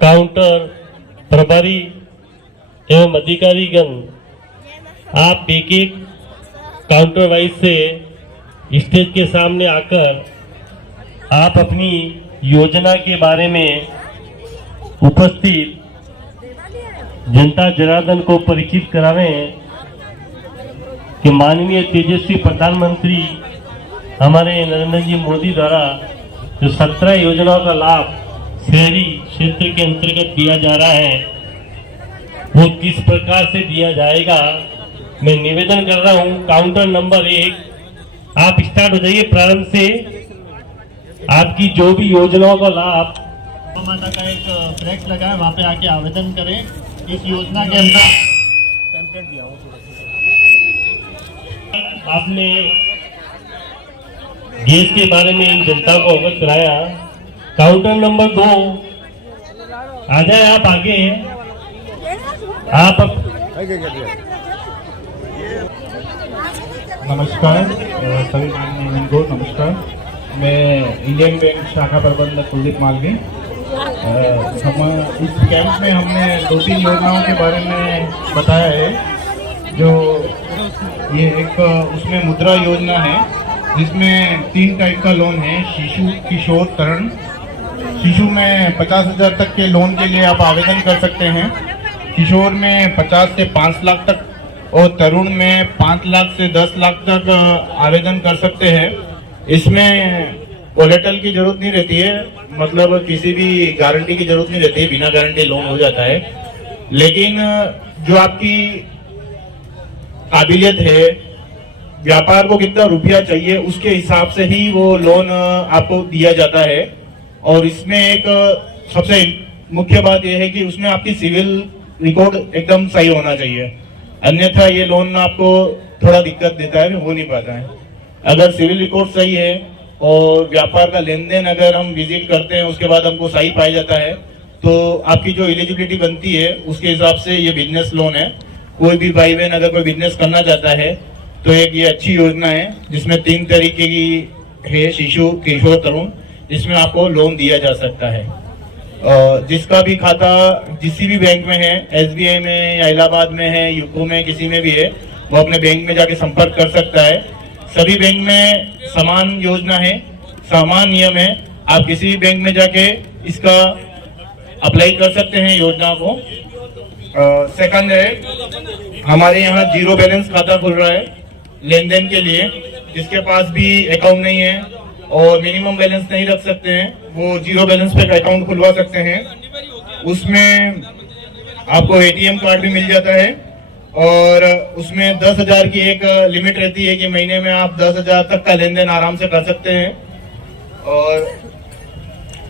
Counter प्रभारी एवं अधिकारीगण, आप एक एक काउंटर वाइज से स्टेज के सामने आकर आप अपनी योजना के बारे में उपस्थित जनता जनार्दन को परिचित करावें कि माननीय तेजस्वी प्रधानमंत्री हमारे नरेंद्र जी मोदी द्वारा जो 17 योजनाओं का लाभ शहरी क्षेत्र के अंतर्गत दिया जा रहा है वो किस प्रकार से दिया जाएगा। मैं निवेदन कर रहा हूं, काउंटर नंबर 1 आप स्टार्ट हो जाइए। प्रारंभ से आपकी जो भी योजनाओं का लाभ, माता का एक फ्लैक्स लगा है, वहां पे आके आवेदन करें। इस योजना के अंदर आपने गैस के बारे में इन जनता को अवगत कराया। काउंटर नंबर 2 आ जाए, आप आगे आप नमस्कार सभी माननीय को नमस्कार। मैं इंडियन बैंक शाखा प्रबंधक कुलदीप मालवी। हम इस कैंप में हमने 2-3 योजनाओं के बारे में बताया है। जो ये एक उसमें मुद्रा योजना है जिसमें 3 टाइप का लोन है, शिशु, किशोर, तरुण। शिशु में 50,000 तक के लोन के लिए आप आवेदन कर सकते हैं। किशोर में 50 से 5 लाख तक और तरुण में 5 लाख से 10 लाख तक आवेदन कर सकते हैं। इसमें कोलेटरल की जरूरत नहीं रहती है, मतलब किसी भी गारंटी की जरूरत नहीं रहती है, बिना गारंटी लोन हो जाता है। लेकिन जो आपकी काबिलियत है, व्यापार को कितना रुपया चाहिए, उसके हिसाब से ही वो लोन आपको दिया जाता है। और इसमें एक सबसे मुख्य बात यह है कि उसमें आपकी सिविल रिकॉर्ड एकदम सही होना चाहिए, अन्यथा ये लोन आपको थोड़ा दिक्कत देता है, हो नहीं पाता है। अगर सिविल रिकॉर्ड सही है और व्यापार का लेन देन अगर हम विजिट करते हैं उसके बाद हमको सही पाया जाता है तो आपकी जो एलिजिबिलिटी बनती है उसके हिसाब से ये बिजनेस लोन है। कोई भी भाई बहन अगर कोई बिजनेस करना चाहता है तो एक ये अच्छी योजना है जिसमें 3 तरीके की है, शिशु, किशोर, तरुण, जिसमें आपको लोन दिया जा सकता है। जिसका भी खाता किसी भी बैंक में है, SBI में या इलाहाबाद में है, यूको में, किसी में भी है, वो अपने बैंक में जाके संपर्क कर सकता है। सभी बैंक में समान योजना है, समान नियम है। आप किसी भी बैंक में जाके इसका अप्लाई कर सकते हैं योजना को। सेकंड है, हमारे यहाँ 0 बैलेंस खाता खुल रहा है लेन देन के लिए। जिसके पास भी अकाउंट नहीं है और मिनिमम बैलेंस नहीं रख सकते हैं, वो 0 बैलेंस पे अकाउंट खुलवा सकते हैं। उसमें आपको ATM कार्ड भी मिल जाता है और उसमें 10,000 की एक लिमिट रहती है कि महीने में आप 10,000 तक का लेन देन आराम से कर सकते हैं। और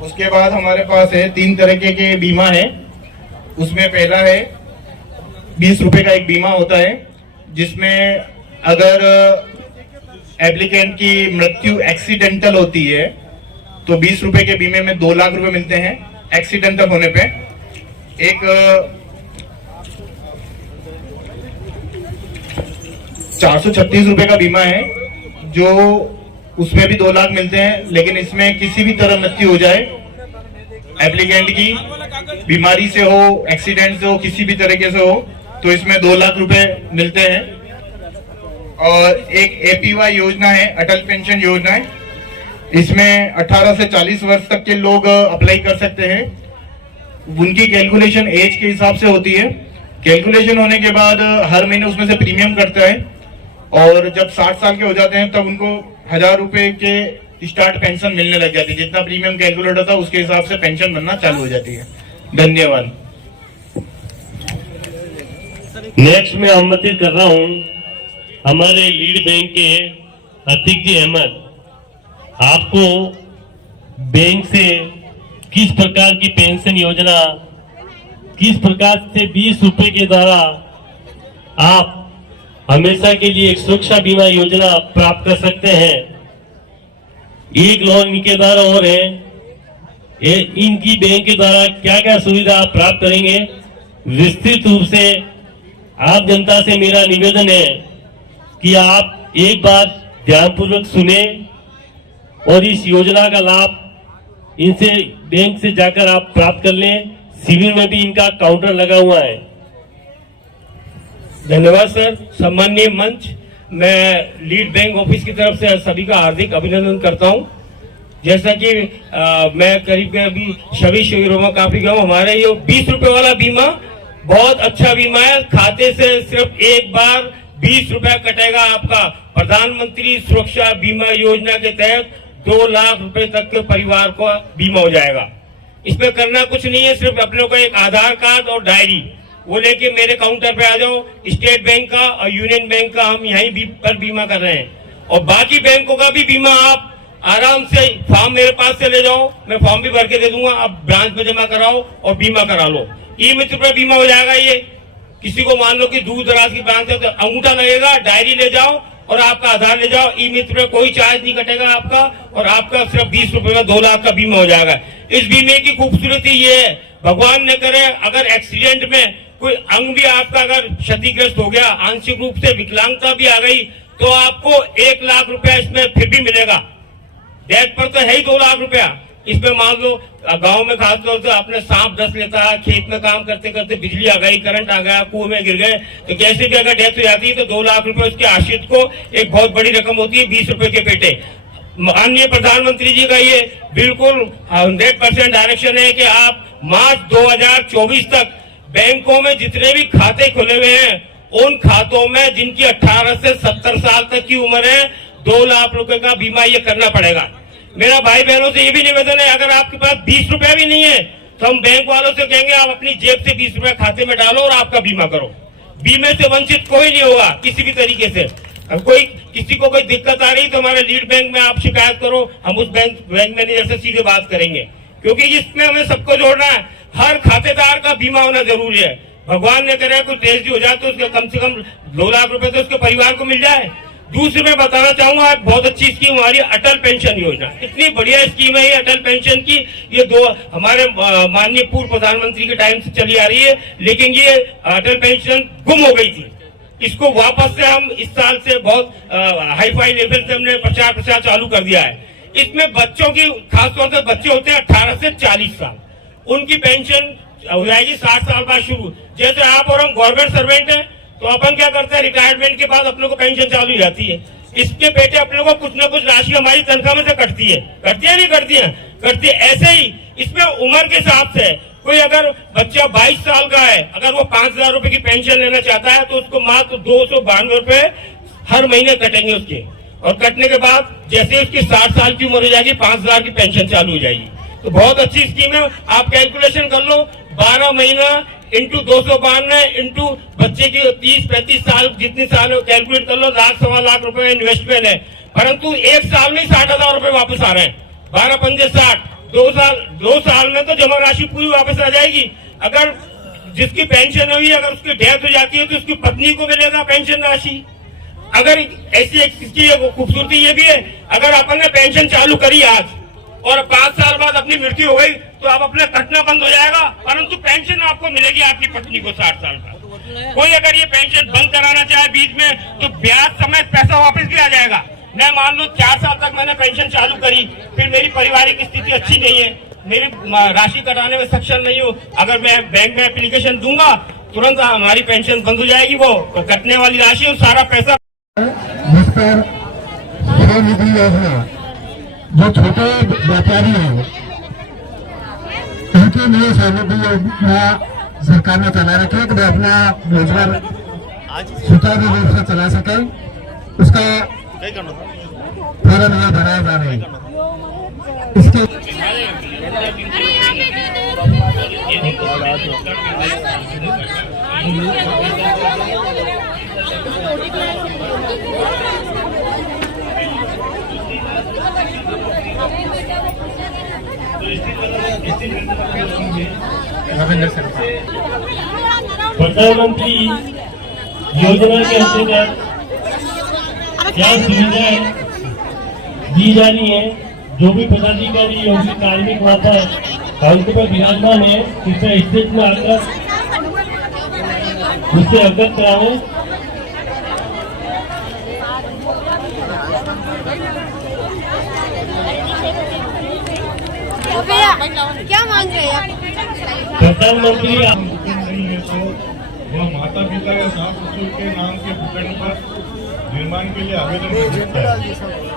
उसके बाद हमारे पास है 3 तरीके के बीमा है। उसमें पहला है 20 रुपए का एक बीमा होता है जिसमें अगर एप्लीकेंट की मृत्यु एक्सीडेंटल होती है तो 20 रुपए के बीमे में 2 लाख रुपए मिलते हैं एक्सीडेंटल होने पे। एक 436 रुपए का बीमा है जो उसमें भी 2 लाख मिलते हैं, लेकिन इसमें किसी भी तरह मृत्यु हो जाए एप्लीकेंट की, बीमारी से हो, एक्सीडेंट से हो, किसी भी तरीके से हो, तो इसमें 2 लाख रुपए मिलते हैं। और एक APY योजना है, अटल पेंशन योजना है। इसमें 18 से 40 वर्ष तक के लोग अप्लाई कर सकते हैं। उनकी कैलकुलेशन एज के हिसाब से होती है। कैलकुलेशन होने के बाद हर महीने उसमें से प्रीमियम कटता है और जब 60 साल के हो जाते हैं तब उनको 1,000 रुपए के स्टार्ट पेंशन मिलने लग जाती है। जितना प्रीमियम कैलकुलेट होता है उसके हिसाब से पेंशन बनना चालू हो जाती है। धन्यवाद। नेक्स्ट में आमंत्रित कर रहा हूं हमारे लीड बैंक के अतीक जी अहमद। आपको बैंक से किस प्रकार की पेंशन योजना, किस प्रकार से 20 रुपए के द्वारा आप हमेशा के लिए एक सुरक्षा बीमा योजना प्राप्त कर सकते हैं। एक लोन इनके द्वारा और है, इनकी बैंक के द्वारा क्या क्या सुविधा आप प्राप्त करेंगे, विस्तृत रूप से आप जनता से मेरा निवेदन है कि आप एक बार ध्यानपूर्वक सुने और इस योजना का लाभ इनसे बैंक से जाकर आप प्राप्त कर लें। सिविल में भी इनका काउंटर लगा हुआ है। धन्यवाद सर। सम्माननीय मंच, मैं लीड बैंक ऑफिस की तरफ से सभी का हार्दिक अभिनंदन करता हूं। जैसा कि मैं करीब अभी सभी शिविरों में काफी गया हूं। हमारे ये 20 रुपए वाला बीमा बहुत अच्छा बीमा है। खाते से सिर्फ एक बार 20 रुपया कटेगा आपका। प्रधानमंत्री सुरक्षा बीमा योजना के तहत 2 लाख रुपए तक के परिवार को बीमा हो जाएगा। इसमें करना कुछ नहीं है, सिर्फ अपने को एक आधार कार्ड और डायरी वो लेके मेरे काउंटर पे आ जाओ। स्टेट बैंक का और यूनियन बैंक का हम यहीं पर बीमा कर रहे हैं, और बाकी बैंकों का भी बीमा आप आराम से फॉर्म मेरे पास से ले जाओ, मैं फॉर्म भी भर के दे दूंगा। आप ब्रांच में जमा कराओ और बीमा करा लो। ई मित्र पर बीमा हो जाएगा। ये किसी को मान लो कि दूर दराज की ब्रांच है तो अंगूठा लगेगा, डायरी ले जाओ और आपका आधार ले जाओ। ई मित्र पे कोई चार्ज नहीं कटेगा आपका, और आपका सिर्फ 20 रुपए में 2 लाख का बीमा हो जाएगा। इस बीमे की खूबसूरती ये है, भगवान ने करे अगर एक्सीडेंट में कोई अंग भी आपका अगर क्षतिग्रस्त हो गया, आंशिक रूप से विकलांगता भी आ गई, तो आपको 1 लाख रुपया इसमें फिर भी मिलेगा। डेथ पर तो है ही 2 लाख रुपया। इसमें मान लो गांव में खासतौर से आपने सांप डस लेता है, खेत में काम करते करते बिजली आ गई, करंट आ गया, कुएं में गिर गए, तो कैसे भी अगर डेथ हो जाती है तो 2 लाख रुपए उसके आश्रित को एक बहुत बड़ी रकम होती है, 20 रुपए के पेटे। माननीय प्रधानमंत्री जी का ये बिल्कुल 100% डायरेक्शन है कि आप मार्च 2024 तक बैंकों में जितने भी खाते खुले हुए हैं उन खातों में जिनकी 18 से 70 साल तक की उम्र है 2 लाख रुपए का बीमा ये करना पड़ेगा। मेरा भाई बहनों से ये भी निवेदन है, अगर आपके पास 20 रुपए भी नहीं है तो हम बैंक वालों से कहेंगे आप अपनी जेब से 20 रुपए खाते में डालो और आपका बीमा करो। बीमे से वंचित कोई नहीं होगा किसी भी तरीके से। कोई किसी को कोई दिक्कत आ रही तो हमारे लीड बैंक में आप शिकायत करो, हम उस बैंक मैनेजर से सीधे बात करेंगे, क्योंकि इसमें हमें सबको जोड़ना है। हर खातेदार का बीमा होना जरूरी है। भगवान ने करे कोई ट्रेजेडी हो जाए तो उसके कम से कम 2 लाख रुपए तो उसके परिवार को मिल जाए। दूसरी मैं बताना चाहूंगा, बहुत अच्छी स्कीम हमारी अटल पेंशन योजना, इतनी बढ़िया स्कीम है ये अटल पेंशन की। ये हमारे माननीय पूर्व प्रधानमंत्री के टाइम से चली आ रही है, लेकिन ये अटल पेंशन गुम हो गई थी। इसको वापस से हम इस साल से बहुत हाई फाई लेवल से हमने प्रचार चालू कर दिया है। इसमें बच्चों की, खासतौर से बच्चे होते हैं 18 से 40 साल, उनकी पेंशन हो जाएगी 60 साल बाद शुरू। जैसे आप और हम गवर्नमेंट सर्वेंट हैं तो अपन क्या करते हैं, रिटायरमेंट के बाद अपने को पेंशन चालू हो जाती है। इसके बेटे अपने को कुछ ना कुछ राशि हमारी तनख्वाह में से कटती है नहीं करती है। ऐसे ही इसमें उम्र के हिसाब से कोई अगर बच्चा 22 साल का है, अगर वो 5,000 रुपए की पेंशन लेना चाहता है तो उसको मात्र 292 रुपए हर महीने कटेंगे उसके, और कटने के बाद जैसे उसकी 60 साल की उम्र हो जाएगी 5,000 की पेंशन चालू हो जाएगी। तो बहुत अच्छी स्कीम है। आप कैलकुलेशन कर लो, 12 महीना इंटू 292 इंटू बच्चे की 30-35 साल जितनी साल हो कैलकुलेट कर लो, 1,00,000-1,15 रुपए इन्वेस्टमेंट है, परंतु एक साल में 60,000 रुपए वापस आ रहे हैं। 12 पंजे 60, 2 साल में तो जमा राशि पूरी वापस आ जाएगी। अगर जिसकी पेंशन हुई अगर उसकी डेथ हो जाती है तो उसकी पत्नी को मिलेगा पेंशन राशि। अगर ऐसी इसकी खूबसूरती ये भी है, अगर अपन ने पेंशन चालू करी आज और 5 साल बाद अपनी मृत्यु हो गई तो आप अपना कटना बंद हो जाएगा, परंतु पेंशन आपको मिलेगी आपकी पत्नी को 60 साल बाद। कोई अगर ये पेंशन बंद कराना चाहे बीच में तो ब्याज समेत पैसा वापस भी आ जाएगा। मैं मान लो 4 साल तक मैंने पेंशन चालू करी, फिर मेरी पारिवारिक स्थिति अच्छी नहीं है, मेरी राशि कटाने में सक्षम नहीं हूँ, अगर मैं बैंक में एप्लीकेशन दूंगा तुरंत हमारी पेंशन बंद हो जाएगी। वो कटने वाली राशि और सारा पैसा जिस पर स्वनिधि योजना जो छोटे व्यापारी हैं उनके लिए स्वनिधि योजना सरकार ने चला रखी है कि वे अपना रोजगार सुचारू रूप से चला सके, उसका फॉर्म यहाँ भराया जा रहा है। इसके प्रधानमंत्री योजना के अंतर्गत क्या सुविधाएं दी जा रही है, जो भी पदाधिकारी और कार्मिक वहाँ पर काउंटर पर विराजमान है कृपया स्टेज में आकर उससे अवगत कराएं। क्या मांग रहे हैं आप? प्रधानमंत्री नहीं है तो वह माता पिता या सास ससुर के नाम के भूखंड पर निर्माण के लिए आवेदन कर सकता है।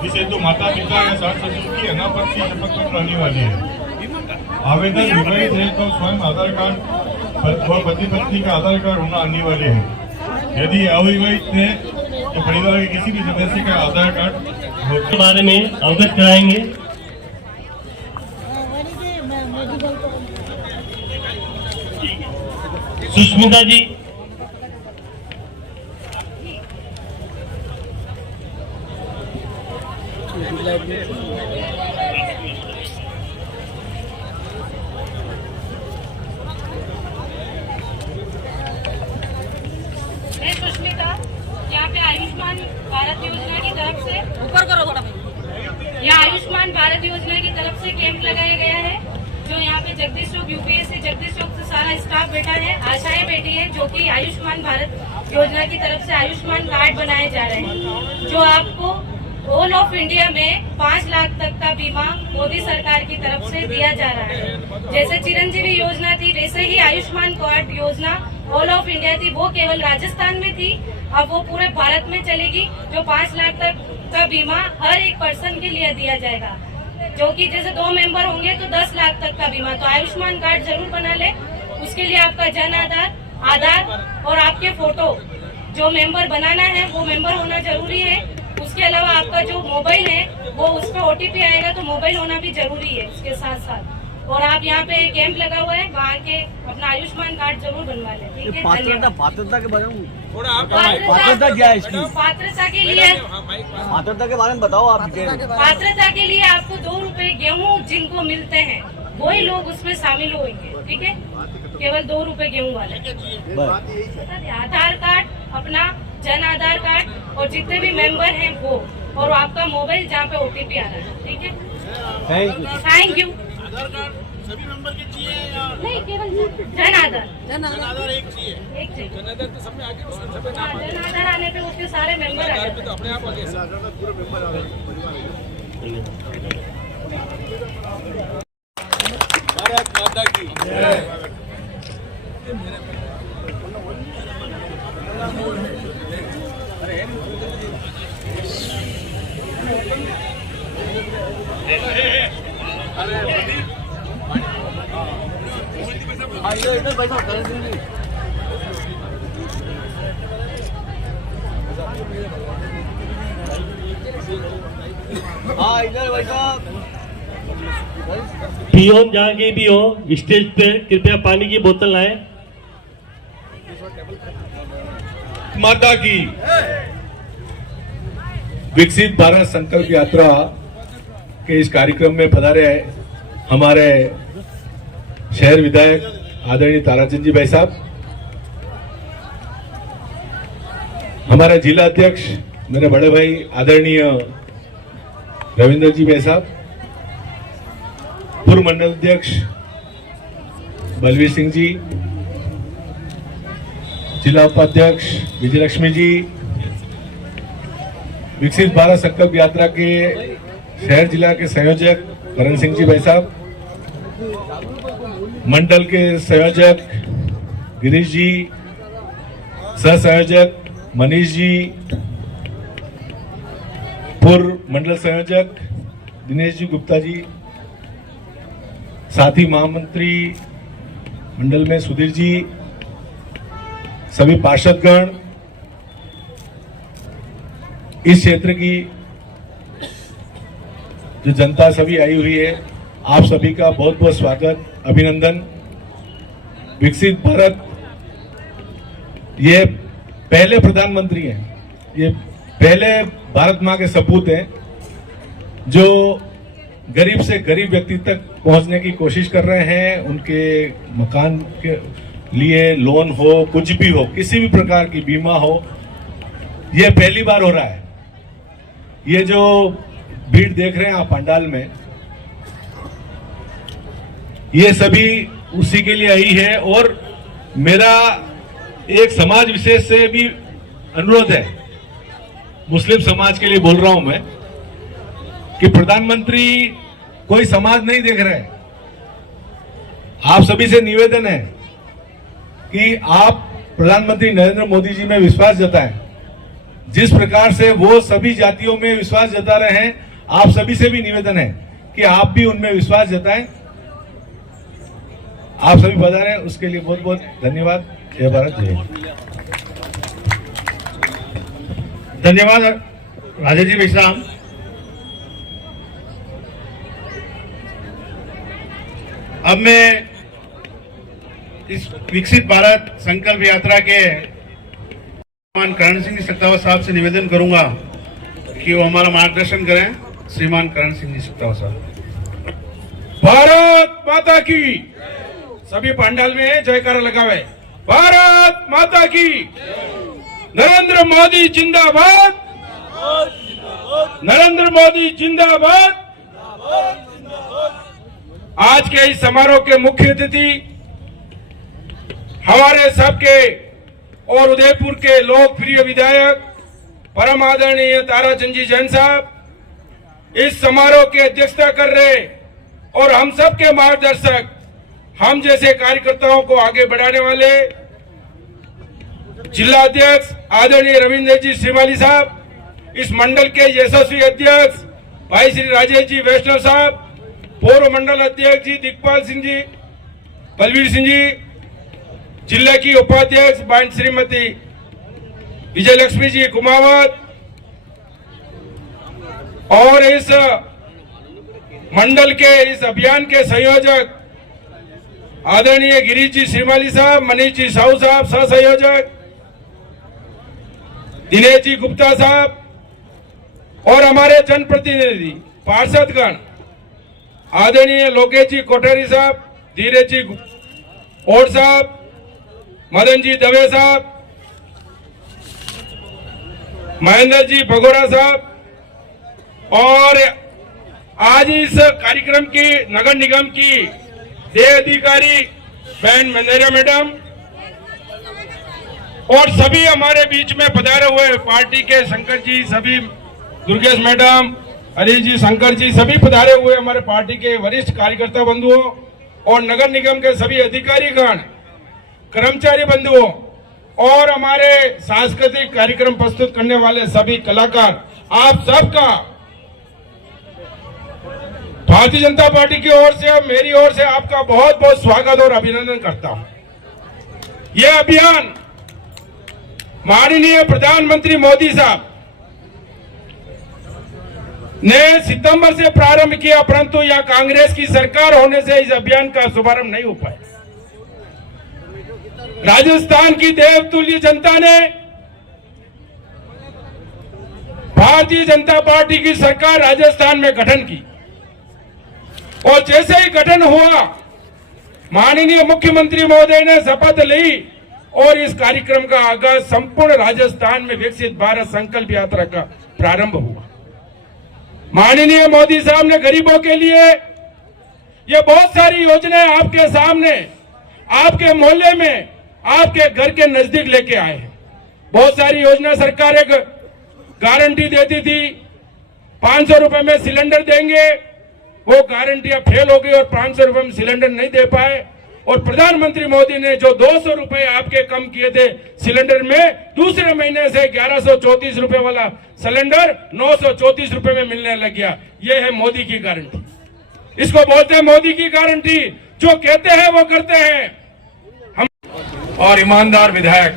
इसे तो माता पिता या सास ससुर की अनापत्ति शपथ पत्र आने वाली है। आवेदन विवाहित है तो स्वयं आधार कार्ड व पति पत्नी का आधार कार्ड होना अनिवार्य है। यदि अविवाहित है तो परिवार के किसी भी सदस्य का आधार कार्ड के बारे में अवगत कराएंगे। सुष्मिता जी। मैं सुष्मिता, यहाँ पे आयुष्मान भारत योजना की तरफ से ऊपर करो थोड़ा, यहाँ आयुष्मान भारत योजना की तरफ से कैंप लगाया गया है। जो यहाँ पे जगदीश चौक यूपीएससी जगदीश चौक से सारा स्टाफ बैठा है, आशाएं बैठी है, जो कि आयुष्मान भारत योजना की तरफ से आयुष्मान कार्ड बनाए जा रहे हैं, जो आपको ऑल ऑफ इंडिया में 5 लाख तक का बीमा मोदी सरकार की तरफ से दिया जा रहा है। जैसे चिरंजीवी योजना थी, वैसे ही आयुष्मान कार्ड योजना ऑल ऑफ इंडिया थी, वो केवल राजस्थान में थी, अब वो पूरे भारत में चलेगी। जो 5 लाख तक का बीमा हर एक पर्सन के लिए दिया जाएगा, जो कि जैसे 2 मेंबर होंगे तो 10 लाख तक का बीमा। तो आयुष्मान कार्ड जरूर बना ले। उसके लिए आपका जन आधार और आपके फोटो, जो मेंबर बनाना है वो मेंबर होना जरूरी है। उसके अलावा आपका जो मोबाइल है वो उस पर OTP आएगा, तो मोबाइल होना भी जरूरी है उसके साथ साथ। और आप यहाँ पे कैंप लगा हुआ है, वहाँ के अपना आयुष्मान कार्ड जरूर बनवा लें। ठीक है, पात्रता के बारे में पात्रता क्या है इसकी? पात्रता के लिए पात्रता के बारे में बताओ आप। पात्रता के लिए आपको 2 रुपए गेहूँ जिनको मिलते हैं वही लोग उसमें शामिल होंगे। ठीक है, केवल 2 रुपए गेहूँ वाले। आधार कार्ड, अपना जन आधार कार्ड और जितने भी मेंबर हैं वो, और आपका मोबाइल जहाँ पे OTP आ रहा है। ठीक है, थैंक यू। सभी मेंबर के चाहिए या नहीं, केवल जन आधार एक चाहिए। जन आधार तो सब में आगे जन आधार आने पे उसके सारे मेंबर आ जाते हैं। अपने आप आ गए पूरे मेंबर आ गए। भारत माता की इधर भाई साहब। पियोन जहाँ के भी हो, स्टेज पे कृपया पानी की बोतल लाएं। माता की विकसित भारत संकल्प यात्रा के इस कार्यक्रम में पधारे हमारे शहर विधायक आदरणीय ताराचंद जी भाई साहब, हमारे जिला अध्यक्ष मेरे बड़े भाई आदरणीय रविंद्र जी भाई साहब, पूर्व मंडल अध्यक्ष बलवीर सिंह जी, जिला उपाध्यक्ष विजयलक्ष्मी जी, विकसित भारत संकल्प यात्रा के शहर जिला के संयोजक करण सिंह जी भाई साहब, मंडल के संयोजक गिरीश जी, सह संयोजक मनीष जी, पूर्व मंडल संयोजक दिनेश जी गुप्ता जी, साथी महामंत्री मंडल में सुधीर जी, सभी पार्षदगण, इस क्षेत्र की जो जनता सभी आई हुई है, आप सभी का बहुत बहुत स्वागत, अभिनंदन। विकसित भारत, ये पहले प्रधानमंत्री हैं, ये पहले भारत माँ के सपूत हैं जो गरीब से गरीब व्यक्ति तक पहुंचने की कोशिश कर रहे हैं। उनके मकान के लिए लोन हो, कुछ भी हो, किसी भी प्रकार की बीमा हो, ये पहली बार हो रहा है। ये जो भीड़ देख रहे हैं आप पंडाल में, ये सभी उसी के लिए आई है। और मेरा एक समाज विशेष से भी अनुरोध है, मुस्लिम समाज के लिए बोल रहा हूं मैं, कि प्रधानमंत्री कोई समाज नहीं देख रहे हैं, आप सभी से निवेदन है कि आप प्रधानमंत्री नरेंद्र मोदी जी में विश्वास जताएं। जिस प्रकार से वो सभी जातियों में विश्वास जता रहे हैं, आप सभी से भी निवेदन है कि आप भी उनमें विश्वास जताएं। आप सभी बता रहे हैं, उसके लिए बहुत बहुत धन्यवाद। जय भारत, जय हिंद। धन्यवाद राजेश जी विश्राम। अब मैं इस विकसित भारत संकल्प यात्रा के श्रीमान करण सिंह जी सत्तावा साहब से निवेदन करूंगा कि वो हमारा मार्गदर्शन करें। श्रीमान करण सिंह जी सत्तावा साहब। भारत माता की, सभी पंडाल में जयकारा लगावे। भारत माता की, नरेंद्र मोदी जिंदाबाद, नरेंद्र मोदी जिंदाबाद। आज के इस समारोह के मुख्य अतिथि हमारे सबके और उदयपुर के लोकप्रिय विधायक परम आदरणीय ताराचंद जी जैन साहब इस समारोह की अध्यक्षता कर रहे और हम सबके मार्गदर्शक, हम जैसे कार्यकर्ताओं को आगे बढ़ाने वाले जिला अध्यक्ष आदरणीय रविंद्र जी श्रीमाली साहब, इस मंडल के यशस्वी अध्यक्ष भाई श्री राजेश जी वैष्णव साहब, पूर्व मंडल अध्यक्ष जी दिग्पाल सिंह जी, बलवीर सिंह जी, जिले की उपाध्यक्ष बहन श्रीमती विजय लक्ष्मी जी कुमावत और इस मंडल के इस अभियान के संयोजक आदरणीय गिरीश जी श्रीमाली साहब, मनीष जी साहू साहब सह संयोजक, दिनेश जी गुप्ता साहब और हमारे जनप्रतिनिधि पार्षदगण आदरणीय लोकेश जी कोठारी साहब, धीरज जी ओड साहब, मदन जी दवे साहब, महेंद्र जी भगोड़ा साहब और आज इस कार्यक्रम की नगर निगम की देय अधिकारी बहन मंदेरा मैडम और सभी हमारे बीच में पधारे हुए पार्टी के शंकर जी, सभी दुर्गेश मैडम, हरीश जी, शंकर जी, सभी पधारे हुए हमारे पार्टी के वरिष्ठ कार्यकर्ता बंधुओं और नगर निगम के सभी अधिकारीगण, कर्मचारी बंधुओं और हमारे सांस्कृतिक कार्यक्रम प्रस्तुत करने वाले सभी कलाकार, आप सबका भारतीय जनता पार्टी की ओर से, मेरी ओर से आपका बहुत बहुत स्वागत और अभिनंदन करता हूं। यह अभियान माननीय प्रधानमंत्री मोदी साहब ने सितंबर से प्रारंभ किया, परंतु यह कांग्रेस की सरकार होने से इस अभियान का शुभारंभ नहीं हो पाया। राजस्थान की देवतुल्य जनता ने भारतीय जनता पार्टी की सरकार राजस्थान में गठन की और जैसे ही गठन हुआ, माननीय मुख्यमंत्री महोदय ने शपथ ली और इस कार्यक्रम का आगाज संपूर्ण राजस्थान में विकसित भारत संकल्प यात्रा का प्रारंभ हुआ। माननीय मोदी साहब ने गरीबों के लिए ये बहुत सारी योजनाएं आपके सामने, आपके मोहल्ले में, आपके घर के नजदीक लेके आए हैं। बहुत सारी योजना सरकार एक गारंटी देती थी, 500 रुपए में सिलेंडर देंगे, वो गारंटियां फेल हो गई और 500 रुपए में सिलेंडर नहीं दे पाए। और प्रधानमंत्री मोदी ने जो 200 रुपए आपके कम किए थे सिलेंडर में, दूसरे महीने से 1134 रुपए वाला सिलेंडर 934 रुपए में मिलने लग गया। ये है मोदी की गारंटी, इसको बोलते हैं मोदी की गारंटी। जो कहते हैं वो करते हैं। हम और ईमानदार विधायक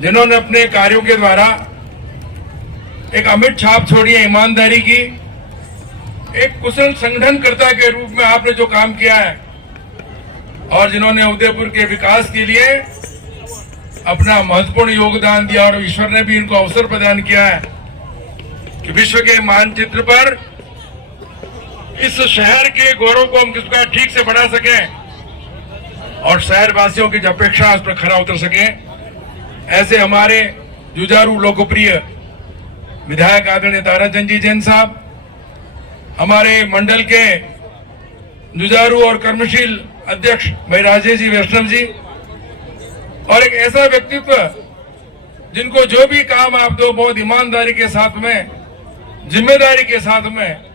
जिन्होंने अपने कार्यों के द्वारा एक अमिट छाप छोड़ी है ईमानदारी की, एक कुशल संगठनकर्ता के रूप में आपने जो काम किया है और जिन्होंने उदयपुर के विकास के लिए अपना महत्वपूर्ण योगदान दिया और ईश्वर ने भी इनको अवसर प्रदान किया है कि विश्व के मानचित्र पर इस शहर के गौरव को हम किस प्रकार ठीक से बढ़ा सकें और शहरवासियों की जो अपेक्षा उस पर खरा उतर सकें। ऐसे हमारे जुझारू लोकप्रिय विधायक आदरणीय ताराचंद जी जैन साहब, हमारे मंडल के जुझारू और कर्मशील अध्यक्ष भाई राजेश जी वैष्णव जी और एक ऐसा व्यक्तित्व जिनको जो भी काम आप दो बहुत ईमानदारी के साथ में, जिम्मेदारी के साथ में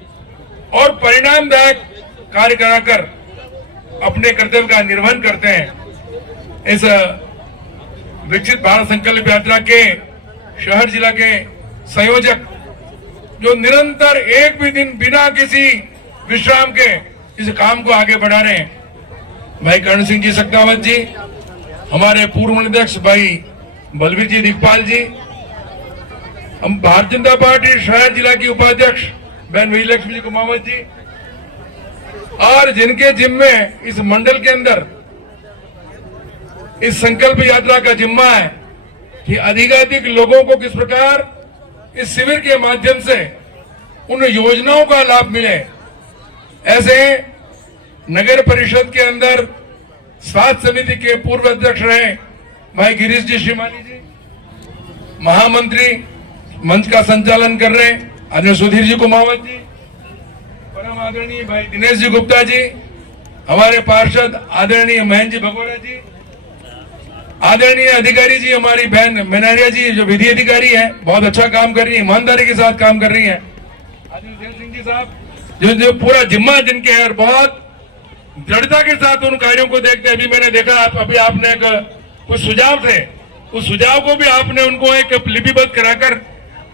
और परिणामदायक कार्य कराकर अपने कर्तव्य का निर्वहन करते हैं। इस विकसित भारत संकल्प यात्रा के शहर जिला के संयोजक जो निरंतर एक भी दिन बिना किसी विश्राम के इस काम को आगे बढ़ा रहे हैं, भाई कर्ण सिंह जी सक्तावत जी, हमारे पूर्व अध्यक्ष भाई बलवीर जी दिखपाल जी, हम भारतीय जनता पार्टी शहर जिला की उपाध्यक्ष बहन विजयलक्ष्मी जी कुमावत जी, और जिनके जिम्मे इस मंडल के अंदर इस संकल्प यात्रा का जिम्मा है कि अधिकाधिक लोगों को किस प्रकार इस शिविर के माध्यम से उन योजनाओं का लाभ मिले। ऐसे नगर परिषद के अंदर स्वास्थ्य समिति के पूर्व अध्यक्ष रहे भाई गिरीश जी श्रीमाली जी, महामंत्री मंच का संचालन कर रहे आदरणीय सुधीर जी कुमावत जी, परम आदरणीय भाई दिनेश जी गुप्ता जी, हमारे पार्षद आदरणीय महेंद्र जी भगोरा जी, आदरणीय अधिकारी जी हमारी बहन मेनारिया जी जो विधि अधिकारी हैं, बहुत अच्छा काम कर रही है, ईमानदारी के साथ काम कर रही हैं, आदरणीय देव सिंह जी साहब जो पूरा जिम्मा जिनके है और बहुत दृढ़ता के साथ उन कार्यों को देखते हैं। अभी मैंने देखा अभी आपने कुछ सुझाव थे, उस सुझाव को भी आपने उनको एक लिपिबद्ध कराकर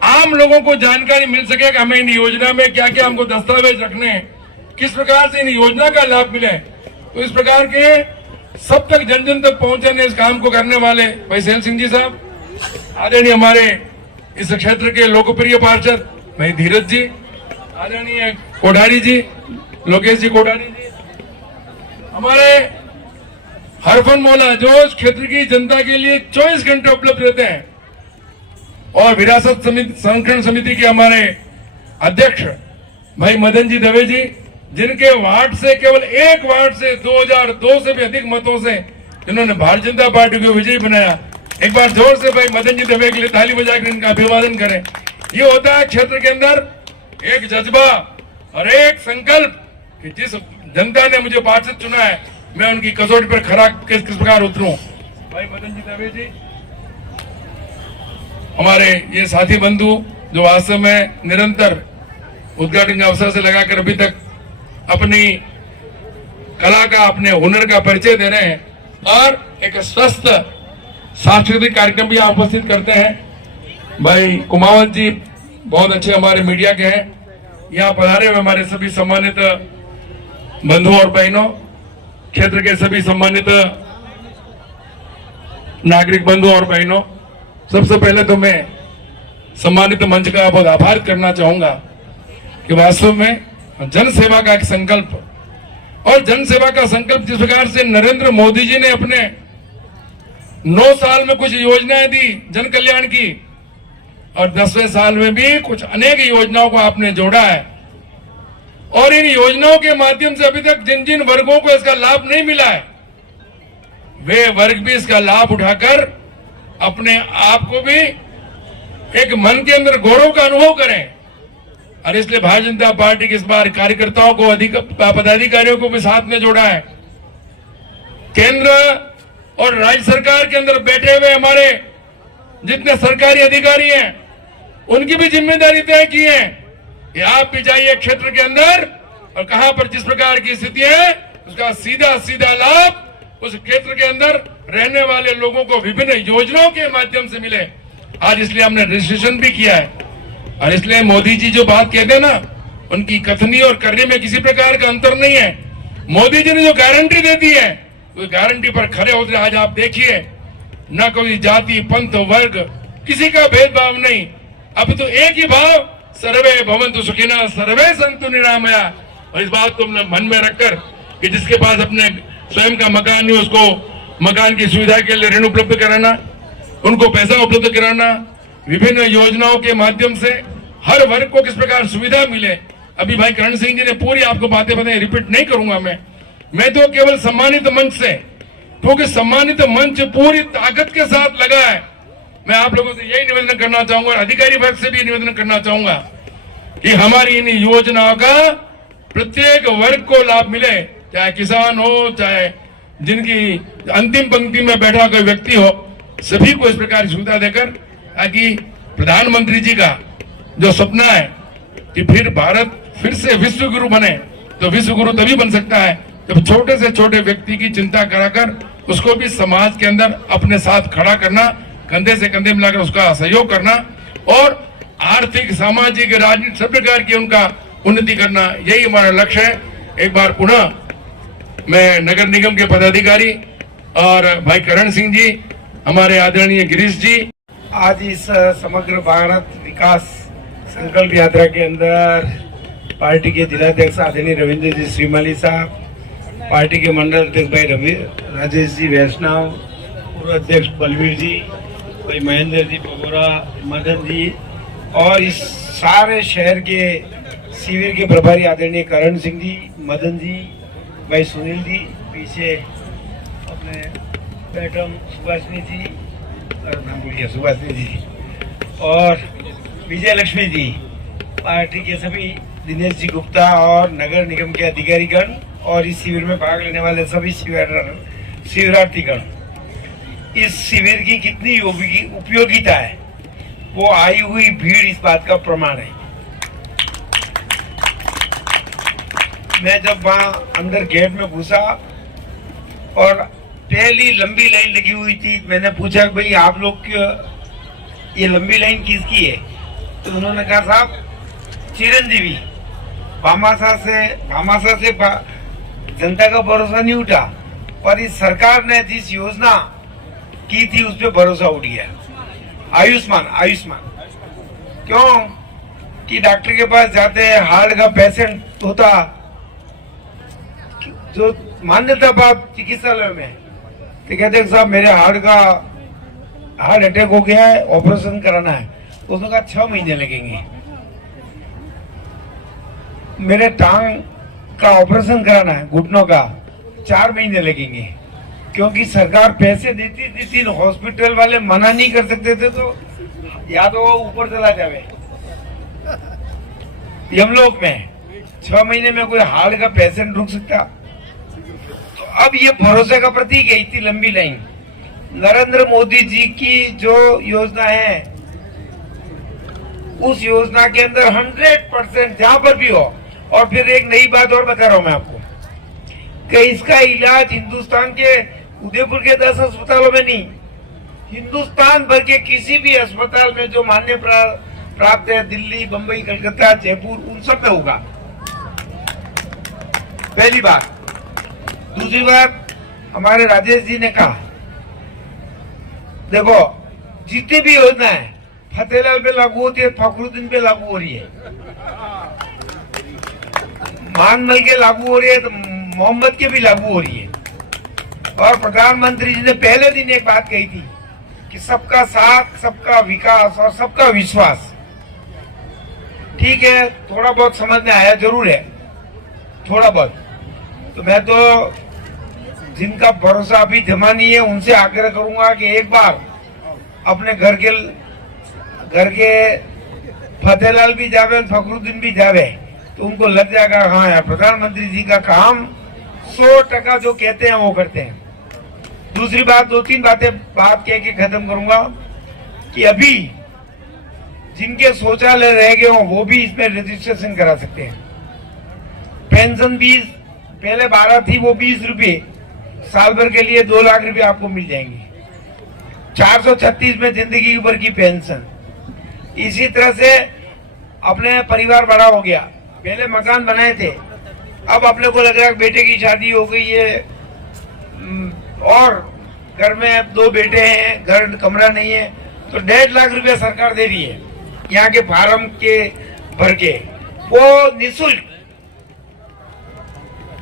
आम लोगों को जानकारी मिल सके कि हमें इन योजना में क्या क्या हमको दस्तावेज रखने हैं, किस प्रकार से इन योजना का लाभ मिले। तो इस प्रकार के सब तक जन जन तक पहुंचने इस काम को करने वाले भाई सैल सिंह जी साहब, आदरणीय हमारे इस क्षेत्र के लोकप्रिय पार्षद भाई धीरज जी, आदरणीय कोठारी जी लोकेश जी कोठारी जी, हमारे हरफन मौला जो इस क्षेत्र की जनता के लिए 24 घंटे उपलब्ध रहते हैं, और विरासत संरक्षण समिति के हमारे अध्यक्ष भाई मदन जी दवे जी, जिनके वार्ड से केवल एक वार्ड से 2002 से भी अधिक मतों से जिन्होंने भारतीय जनता पार्टी को विजयी बनाया। एक बार जोर से भाई मदन जी दवे के लिए ताली बजाकर इनका अभिवादन करें। ये होता है क्षेत्र के अंदर एक जज्बा और एक संकल्प कि जिस जनता ने मुझे पार्षद चुना है मैं उनकी कसौटी पर खरा किस प्रकार उतरूं। भाई मदन जी दवे जी, हमारे ये साथी बंधु जो वास्तव में निरंतर उद्घाटन के अवसर से लगाकर अभी तक अपनी कला का अपने हुनर का परिचय दे रहे हैं, और एक स्वस्थ सांस्कृतिक कार्यक्रम भी यहाँ उपस्थित करते हैं। भाई कुमावत जी बहुत अच्छे हमारे मीडिया के हैं, यहाँ पधारे हुए हमारे सभी सम्मानित बंधुओं और बहनों, क्षेत्र के सभी सम्मानित नागरिक बंधुओं और बहनों, सबसे पहले तो मैं सम्मानित मंच का बहुत आभार करना चाहूंगा कि वास्तव में जन सेवा का एक संकल्प, और जन सेवा का संकल्प जिस प्रकार से नरेंद्र मोदी जी ने अपने 9 साल में कुछ योजनाएं दी जन कल्याण की, और 10वें साल में भी कुछ अनेक योजनाओं को आपने जोड़ा है, और इन योजनाओं के माध्यम से अभी तक जिन जिन वर्गों को इसका लाभ नहीं मिला है वे वर्ग भी इसका लाभ उठाकर अपने आप को भी एक मन के अंदर गौरव का अनुभव करें। और इसलिए भारतीय जनता पार्टी के इस बार कार्यकर्ताओं को पदाधिकारियों को भी साथ में जोड़ा है। केंद्र और राज्य सरकार के अंदर बैठे हुए हमारे जितने सरकारी अधिकारी हैं उनकी भी जिम्मेदारी तय की है कि आप भी जाइए क्षेत्र के अंदर और कहां पर जिस प्रकार की स्थिति है उसका सीधा सीधा लाभ उस क्षेत्र के अंदर रहने वाले लोगों को विभिन्न योजनाओं के माध्यम से मिले। आज इसलिए हमने रजिस्ट्रेशन भी किया है, और इसलिए मोदी जी जो बात कहते हैं ना, उनकी कथनी और करने में किसी प्रकार का अंतर नहीं है। मोदी जी ने जो गारंटी दे दी है उस गारंटी पर खड़े होते आज आप देखिए, न कोई जाति पंथ वर्ग किसी का भेदभाव नहीं, अब तो एक ही भाव, सर्वे भवन्तु सुखिनः सर्वे सन्तु निरामया। और इस बात को मन में रखकर कि जिसके पास अपने स्वयं का मकान नहीं उसको मकान की सुविधा के लिए ऋण उपलब्ध कराना, उनको पैसा उपलब्ध कराना, विभिन्न योजनाओं के माध्यम से हर वर्ग को किस प्रकार सुविधा मिले। अभी भाई करण सिंह जी ने पूरी आपको बातें बताई, रिपीट नहीं करूंगा मैं तो केवल सम्मानित मंच से, क्योंकि सम्मानित मंच पूरी ताकत के साथ लगा है। मैं आप लोगों से यही निवेदन करना चाहूंगा और अधिकारी वर्ग से भी निवेदन करना चाहूंगा कि हमारी इन योजनाओं का प्रत्येक वर्ग को लाभ मिले, चाहे किसान हो, चाहे जिनकी अंतिम पंक्ति में बैठा कोई व्यक्ति हो, सभी को इस प्रकार की सुविधा देकर, ताकि प्रधानमंत्री जी का जो सपना है कि फिर भारत फिर से विश्व गुरु बने, तो विश्व गुरु तभी बन सकता है जब छोटे से छोटे व्यक्ति की चिंता कराकर उसको भी समाज के अंदर अपने साथ खड़ा करना, कंधे से कंधे मिलाकर उसका सहयोग करना और आर्थिक, सामाजिक, राजनीतिक सब प्रकार की उनका उन्नति करना, यही हमारा लक्ष्य है। एक बार पुनः मैं नगर निगम के पदाधिकारी और भाई करण सिंह जी, हमारे आदरणीय गिरीश जी, आज इस समग्र भारत विकास संकल्प यात्रा के अंदर पार्टी के जिलाध्यक्ष आदरणीय रविंद्र जी श्रीमाली साहब, पार्टी के मंडल अध्यक्ष भाई राजेश जी वैष्णव, पूर्व अध्यक्ष बलवीर जी, भाई महेंद्र जी पगोरा, मदन जी और इस सारे शहर के शिविर के प्रभारी आदरणीय करण सिंह जी, मदन जी, भाई सुनील जी, पीछे अपने मैडम सुभाषिनी जी, नाम भूल गया, सुभाषिनी जी और विजय लक्ष्मी जी, पार्टी के सभी दिनेश जी गुप्ता और नगर निगम के अधिकारीगण और इस शिविर में भाग लेने वाले सभी शिविरार्थीगण। इस शिविर की कितनी उपयोगिता है वो आई हुई भीड़ इस बात का प्रमाण है। मैं जब वहां अंदर गेट में घुसा और पहली लंबी लाइन लगी हुई थी, मैंने पूछा भाई आप लोग ये लंबी लाइन किसकी है? तो उन्होंने कहा साहब चिरंजीवी भामाशाह से जनता का भरोसा नहीं उठा और इस सरकार ने जिस योजना की थी उस पर भरोसा उठ गया। आयुष्मान क्यों कि डॉक्टर के पास जाते हैं, हार्ट का पेशेंट होता जो मान्यता प्राप्त चिकित्सालय में, तो कहते साहब मेरे हार्ट अटैक हो गया है, ऑपरेशन कराना है। उसने कहा 6 महीने लगेंगे। मेरे टांग का ऑपरेशन कराना है, घुटनों का, 4 महीने लगेंगे। क्योंकि सरकार पैसे देती थी, हॉस्पिटल वाले मना नहीं कर सकते थे, तो या तो वो ऊपर चला जावे यमलोक में। 6 महीने में कोई हार्ट का पेशेंट रुक सकता? तो अब ये भरोसे का प्रतीक है इतनी लंबी लाइन। नरेंद्र मोदी जी की जो योजना है उस योजना के अंदर 100% जहां पर भी हो। और फिर एक नई बात और बता रहा हूं मैं आपको कि इसका इलाज हिंदुस्तान के उदयपुर के 10 अस्पतालों में नहीं, हिंदुस्तान भर के किसी भी अस्पताल में जो मान्य प्राप्त है, दिल्ली, बंबई, कलकत्ता, जयपुर, उन सब में होगा। पहली बात। दूसरी बात, हमारे राजेश जी ने कहा देखो जितनी भी योजना है फतेहलाल पे लागू होती है, फखरुद्दीन पे लागू हो रही है, मानमल के लागू हो रही है, तो मोहम्मद के भी लागू हो रही है। और प्रधानमंत्री जी ने पहले दिन एक बात कही थी कि सबका साथ, सबका विकास और सबका विश्वास। ठीक है, थोड़ा बहुत समझ में आया जरूर है, थोड़ा बहुत। तो मैं तो जिनका भरोसा अभी जमा नहीं है उनसे आग्रह करूंगा कि एक बार अपने घर के फतेहलाल भी जावे, फखरुद्दीन भी जावे, तो उनको लग जाएगा हाँ यार प्रधानमंत्री जी का काम 100% जो कहते हैं वो करते हैं। दूसरी बात, 2-3 बात कह के खत्म करूंगा कि अभी जिनके शौचालय रह गए हो वो भी इसमें रजिस्ट्रेशन करा सकते हैं। पेंशन 20 पहले 12 थी, वो 20 रुपये साल भर के लिए 2 लाख रुपए आपको मिल जाएंगे। 436 में जिंदगी भर की पेंशन। इसी तरह से अपने परिवार बड़ा हो गया, पहले मकान बनाए थे, अब अपने को लग रहा है बेटे की शादी हो गई है और घर में 2 बेटे हैं, घर कमरा नहीं है, तो 1.5 लाख रुपया सरकार दे रही है यहाँ के फार्म के भर के, वो निःशुल्क,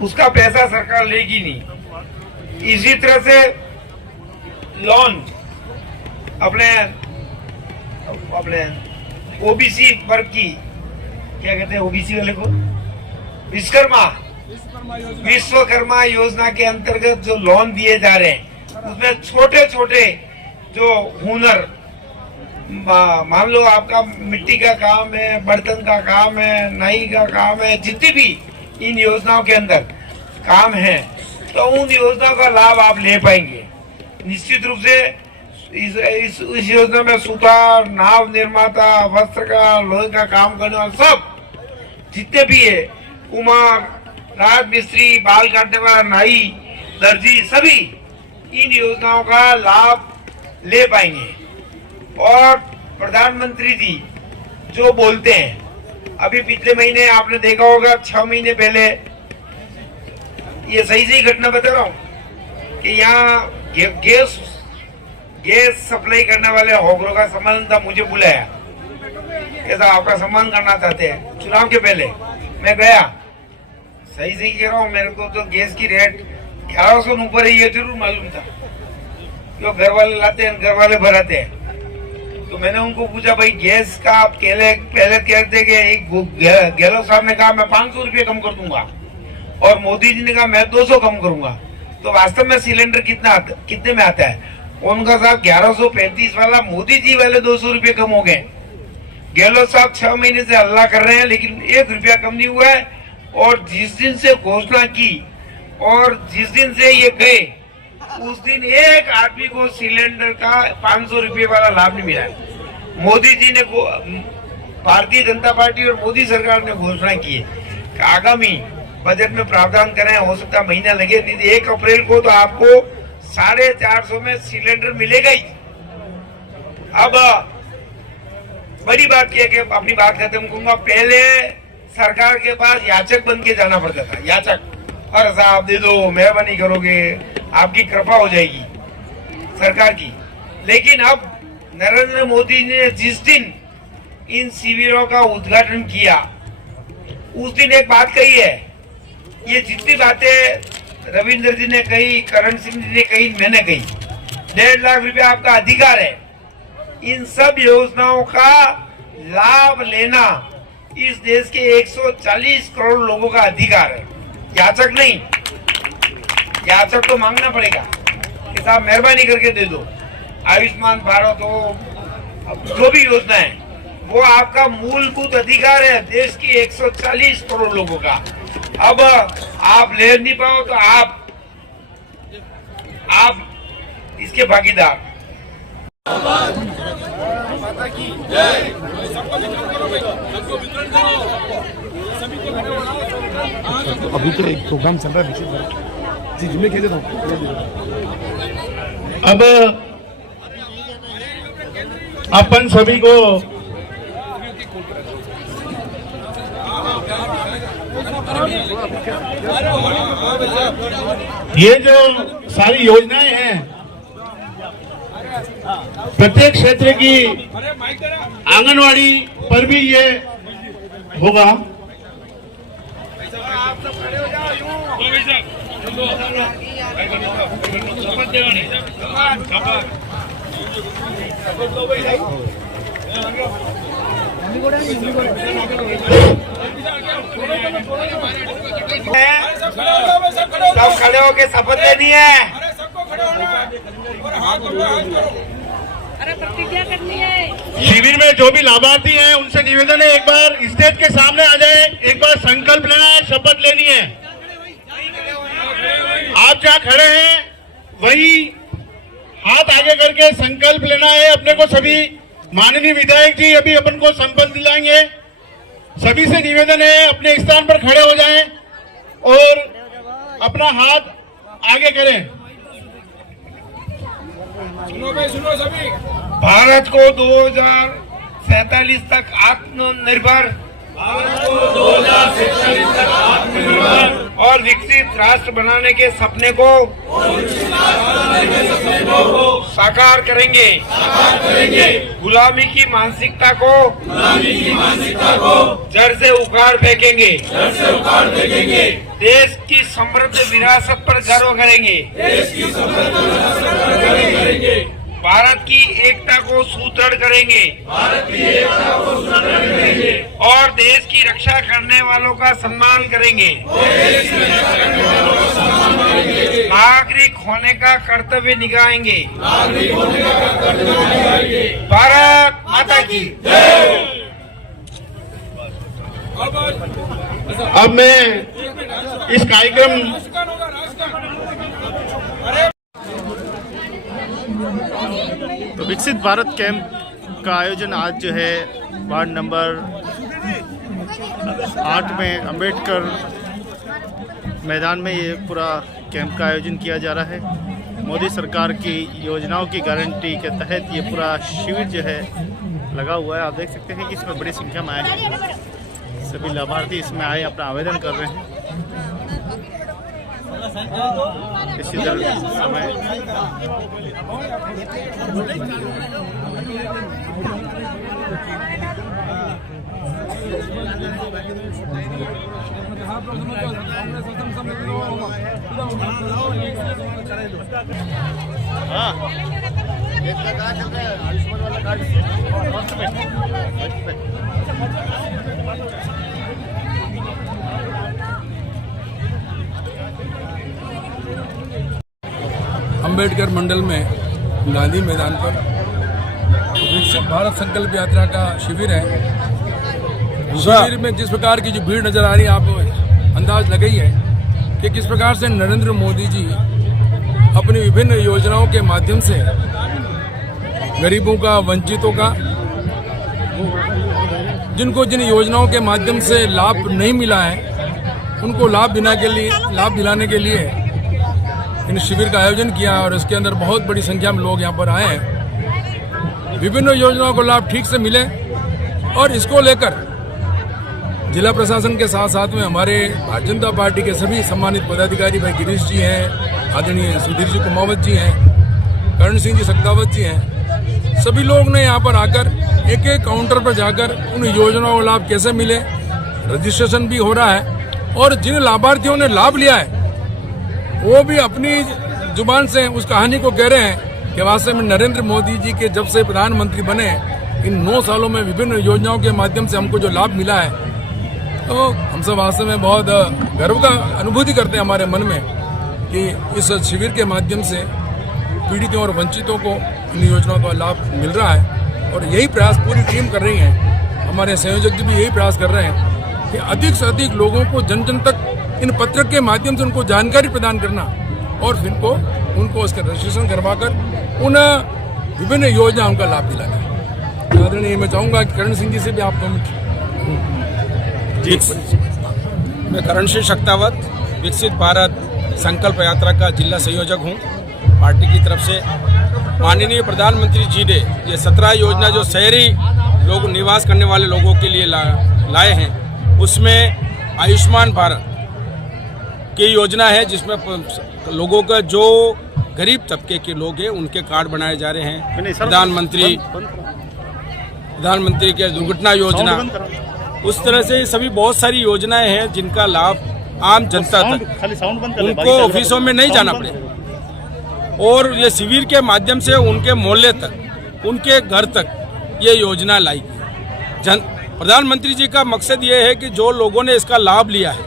उसका पैसा सरकार लेगी नहीं। इसी तरह से लोन अपने ओबीसी वर्ग की, क्या कहते हैं ओबीसी वाले को, विश्वकर्मा योजना के अंतर्गत जो लोन दिए जा रहे हैं उसमें छोटे छोटे जो हुनर, मान लो आपका मिट्टी का काम है, बर्तन का काम है, नाई का काम है, जितनी भी इन योजनाओं के अंदर काम है, तो उन योजनाओं का लाभ आप ले पाएंगे। निश्चित रूप से इस योजना में सुतार, नाव निर्माता, वस्त्र का, लोहे का काम करने वाले सब जितने भी है, कुमार, राज मिस्त्री, बाल काटने वाला नाई, दर्जी, सभी इन योजनाओं का लाभ ले पाएंगे। और प्रधानमंत्री जी जो बोलते हैं, अभी पिछले महीने आपने देखा होगा, 6 महीने पहले, ये सही घटना बता रहा हूँ कि यहाँ गैस सप्लाई करने वाले होगरों का सम्मेलन था, मुझे बुलाया, ऐसा आपका सम्मान करना चाहते हैं। चुनाव के पहले मैं गया, सही कह रहा हूँ, मेरे को तो गैस की रेट 1100 ऊपर है, ये जरूर मालूम था, क्यों घर वाले लाते हैं, घर वाले भराते हैं। तो मैंने उनको पूछा, भाई गैस का आप पहले कहते कि एक गहलोत साहब ने कहा मैं 500 रुपये कम कर दूंगा और मोदी जी ने कहा मैं 200 कम करूंगा, तो वास्तव में सिलेंडर कितने में आता है? उनका साहब 1135 वाला, मोदी जी वाले 200 रुपये कम हो गए। गहलोत साहब 6 महीने से हल्ला कर रहे हैं, लेकिन 1 रुपया कम नहीं हुआ है। और जिस दिन से घोषणा की और जिस दिन से ये गए, उस दिन एक आदमी को सिलेंडर का 500 रुपये वाला लाभ नहीं मिला है। मोदी जी ने, भारतीय जनता पार्टी और मोदी सरकार ने घोषणा की है कि आगामी बजट में प्रावधान करें, हो सकता महीना लगे, नहीं 1 अप्रैल को तो आपको 450 में सिलेंडर मिलेगा ही। अब बड़ी बात यह कि अपनी बात खत्म करूंगा, पहले सरकार के पास याचक बन के जाना पड़ता था, याचक, अरे साहब दे दो, मेहरबानी करोगे, आपकी कृपा हो जाएगी सरकार की। लेकिन अब नरेंद्र मोदी ने जिस दिन इन शिविरों का उद्घाटन किया, उस दिन एक बात कही है, ये जितनी बातें रविंद्र जी ने कही, करण सिंह जी ने कही, मैंने कही, 1.5 लाख रुपया आपका अधिकार है। इन सब योजनाओं का लाभ लेना इस देश के 140 करोड़ लोगों का अधिकार है, याचक नहीं। याचक तो मांगना पड़ेगा कि साहब मेहरबानी करके दे दो। आयुष्मान भारत हो, जो भी योजना है, वो आपका मूलभूत अधिकार है देश की 140 करोड़ लोगों का। अब आप ले नहीं पाओ तो आप इसके भागीदार। अभी तो एक प्रोग्राम चल रहा है, जिम्मे कह देता हूँ। अब अपन सभी को ये जो सारी योजनाएं हैं, प्रत्येक क्षेत्र की आंगनवाड़ी पर भी ये होगा। सब खड़े होके शपथ लेनी है। अरे प्रतिज्ञा करनी है। शिविर में जो भी लाभार्थी हैं उनसे निवेदन है, एक बार स्टेज के सामने आ जाए, एक बार संकल्प लेना है, शपथ लेनी है। आप जहाँ खड़े हैं वही हाथ आगे करके संकल्प लेना है अपने को। सभी माननीय विधायक जी अभी अपन को संकल्प दिलाएंगे। सभी से निवेदन है अपने स्थान पर खड़े हो जाएं और अपना हाथ आगे करें। सुनो सभी। भारत को 2047 तक आत्मनिर्भर और विकसित राष्ट्र बनाने के सपने को साकार करेंगे। गुलामी की मानसिकता को जड़ से उखाड़ फेंकेंगे। देश की समृद्ध विरासत पर गर्व करेंगे। भारत की एकता को सुदृढ़ करेंगे और देश की रक्षा करने वालों का सम्मान करेंगे। नागरिक होने का कर्तव्य निभाएंगे। भारत माता की। अब मैं इस कार्यक्रम तो विकसित भारत कैंप का आयोजन आज जो है वार्ड नंबर 8 में अंबेडकर मैदान में ये पूरा कैंप का आयोजन किया जा रहा है। मोदी सरकार की योजनाओं की गारंटी के तहत ये पूरा शिविर जो है लगा हुआ है। आप देख सकते हैं कि इसमें बड़ी संख्या में आए हैं, सभी लाभार्थी इसमें आए अपना आवेदन कर रहे हैं। इसी तरह समय आयुष्मान वाला कार्ड अंबेडकर मंडल में गांधी मैदान पर विकसित भारत संकल्प यात्रा का शिविर है। शिविर में जिस प्रकार की जो भीड़ नजर आ रही है, आप अंदाज लगाई है कि किस प्रकार से नरेंद्र मोदी जी अपनी विभिन्न योजनाओं के माध्यम से गरीबों का, वंचितों का, जिनको जिन योजनाओं के माध्यम से लाभ नहीं मिला है उनको लाभ दिलाने के लिए इन शिविर का आयोजन किया और इसके अंदर बहुत बड़ी संख्या में लोग यहाँ पर आए हैं। विभिन्न योजनाओं को लाभ ठीक से मिले और इसको लेकर जिला प्रशासन के साथ साथ में हमारे भारतीय जनता पार्टी के सभी सम्मानित पदाधिकारी, भाई गिरीश जी हैं, आदरणीय सुधीर जी कुमावत जी हैं, करण सिंह जी सख्तावत जी हैं, सभी लोग ने यहाँ पर आकर एक एक काउंटर पर जाकर उन योजनाओं का लाभ कैसे मिले, रजिस्ट्रेशन भी हो रहा है और जिन लाभार्थियों ने लाभ लिया है वो भी अपनी जुबान से उस कहानी को कह रहे हैं कि वास्तव में नरेंद्र मोदी जी के जब से प्रधानमंत्री बने इन 9 सालों में विभिन्न योजनाओं के माध्यम से हमको जो लाभ मिला है, तो हम सब वास्तव में बहुत गर्व का अनुभूति करते हैं हमारे मन में कि इस शिविर के माध्यम से पीड़ितों और वंचितों को इन योजनाओं का लाभ मिल रहा है। और यही प्रयास पूरी टीम कर रही है, हमारे संयोजक जी भी यही प्रयास कर रहे हैं कि अधिक से अधिक लोगों को जन जन तक इन पत्र के माध्यम से उनको जानकारी प्रदान करना और फिर उनको उसका रजिस्ट्रेशन करवाकर उन विभिन्न योजनाओं का लाभ दिलाना। आदरणीय मैं चाहूँगा कि करण सिंह जी से भी आप जी। मैं करण सिंह सख्तावत, विकसित भारत संकल्प यात्रा का जिला संयोजक हूँ पार्टी की तरफ से। माननीय प्रधानमंत्री जी ने ये 17 योजना जो शहरी लोग निवास करने वाले लोगों के लिए लाए हैं, उसमें आयुष्मान भारत की योजना है जिसमें लोगों का जो गरीब तबके के लोग हैं उनके कार्ड बनाए जा रहे हैं। प्रधानमंत्री के दुर्घटना योजना, उस तरह से सभी बहुत सारी योजनाएं हैं जिनका लाभ आम जनता तक, उनको ऑफिसों में नहीं जाना पड़ेगा और ये शिविर के माध्यम से उनके मोहल्ले तक, उनके घर तक ये योजना लाई गई। प्रधानमंत्री जी का मकसद ये है कि जो लोगों ने इसका लाभ लिया है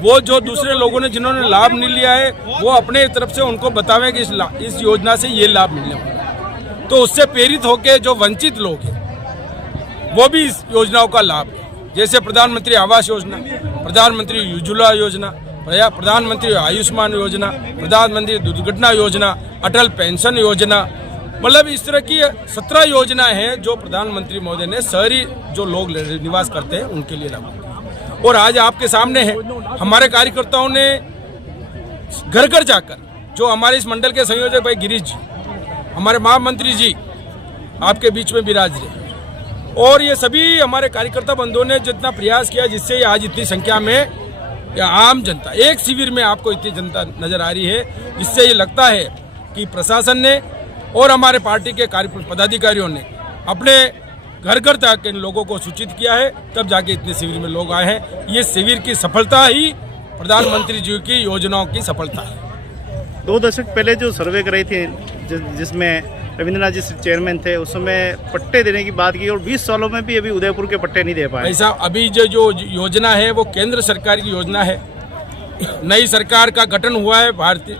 वो जो दूसरे लोगों ने जिन्होंने लाभ नहीं लिया है वो अपने तरफ से उनको बतावे कि इस योजना से ये लाभ मिलने वाला, तो उससे प्रेरित होकर जो वंचित लोग हैं वो भी इस योजनाओं का लाभ लें। जैसे प्रधानमंत्री आवास योजना, प्रधानमंत्री उज्ज्वला योजना, प्रधानमंत्री आयुष्मान योजना, प्रधानमंत्री दुर्घटना योजना, अटल पेंशन योजना, मतलब इस तरह की 17 योजनाएं हैं जो प्रधानमंत्री महोदय ने शहरी जो लोग निवास करते हैं उनके लिए लागू। और आज आपके सामने है, हमारे कार्यकर्ताओं ने घर घर जाकर, जो हमारे इस मंडल के संयोजक भाई गिरीश जी, हमारे महामंत्री जी आपके बीच में विराज रहे और ये सभी हमारे कार्यकर्ता बंधुओं ने जितना प्रयास किया जिससे आज इतनी संख्या में आम जनता, एक शिविर में आपको इतनी जनता नजर आ रही है, जिससे ये लगता है कि प्रशासन ने और हमारे पार्टी के पदाधिकारियों ने अपने घर घर तक इन लोगों को सूचित किया है, तब जाके इतने शिविर में लोग आए हैं। ये शिविर की सफलता ही प्रधानमंत्री जी की योजनाओं की सफलता है। 2 दशक पहले जो सर्वे कराई थी जिसमें रविंद्रनाथ जी चेयरमैन थे, उस समय पट्टे देने की बात की और 20 सालों में भी अभी उदयपुर के पट्टे नहीं दे पाए। ऐसा अभी जो योजना है वो केंद्र सरकार की योजना है। नई सरकार का गठन हुआ है, भारतीय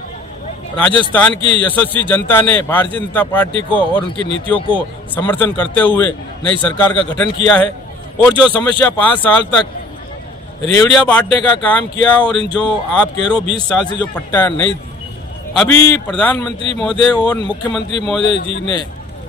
राजस्थान की यशस्वी जनता ने भारतीय जनता पार्टी को और उनकी नीतियों को समर्थन करते हुए नई सरकार का गठन किया है और जो समस्या 5 साल तक रेवड़ियाँ बांटने का काम किया और इन जो आप कह रहे हो 20 साल से जो पट्टा नहीं, अभी प्रधानमंत्री महोदय और मुख्यमंत्री महोदय जी ने